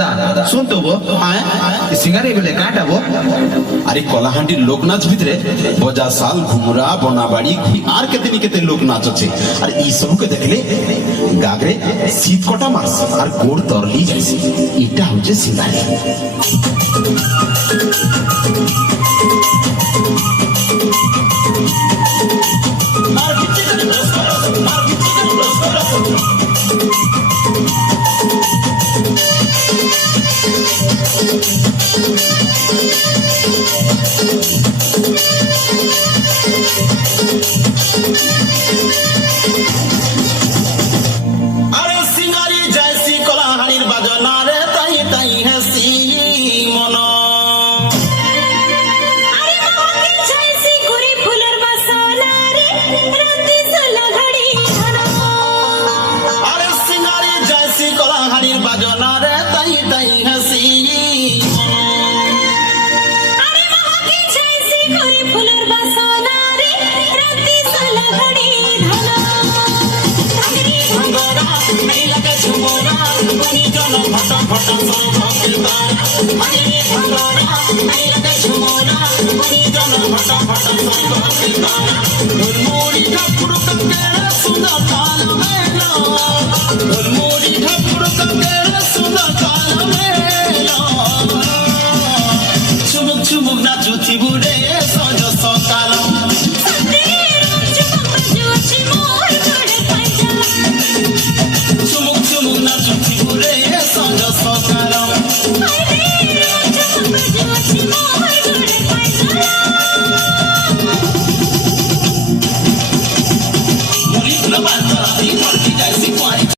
দাদা শুন তো গো, সিঙ্গারে গুলো কাটাবো। আরে কলাহান্ডির লোক নাচ ভিতরে বজা সাল ঘুমরা বনাবাড়ি আর কেতে নি কেতে লোক নাচ আছে। আর এই সবকে দেখলে গাগরে শীত কটা মাস আর গোড় তরলি যাইছে। এটা হচ্ছে সিঙ্গারে। আরে সিঙ্গারি জয়সি কলাহানির বাজনা রে তাই তাই হাসি মন। আরে মহাকে জয়সি ঘুরি ফুলের বাসনা রে রাতে সালা ঘড়ি ধন। আরে সিঙ্গারি জয়সি কলাহানির বাজনা রে তাই তাই হাসি মন। আরে মহাকে জয়সি ঘুরি ফুলের বাসনা রে রাতে সালা ঘড়ি ধন। ভাঙ্গরা এই লাগে ঝুমরা বনি জন ফট ফট সর্বকে তারা। আরে ভাঙ্গরা এই লাগে ঝুমরা বনি জন ফট ফট সর্বকে তারা।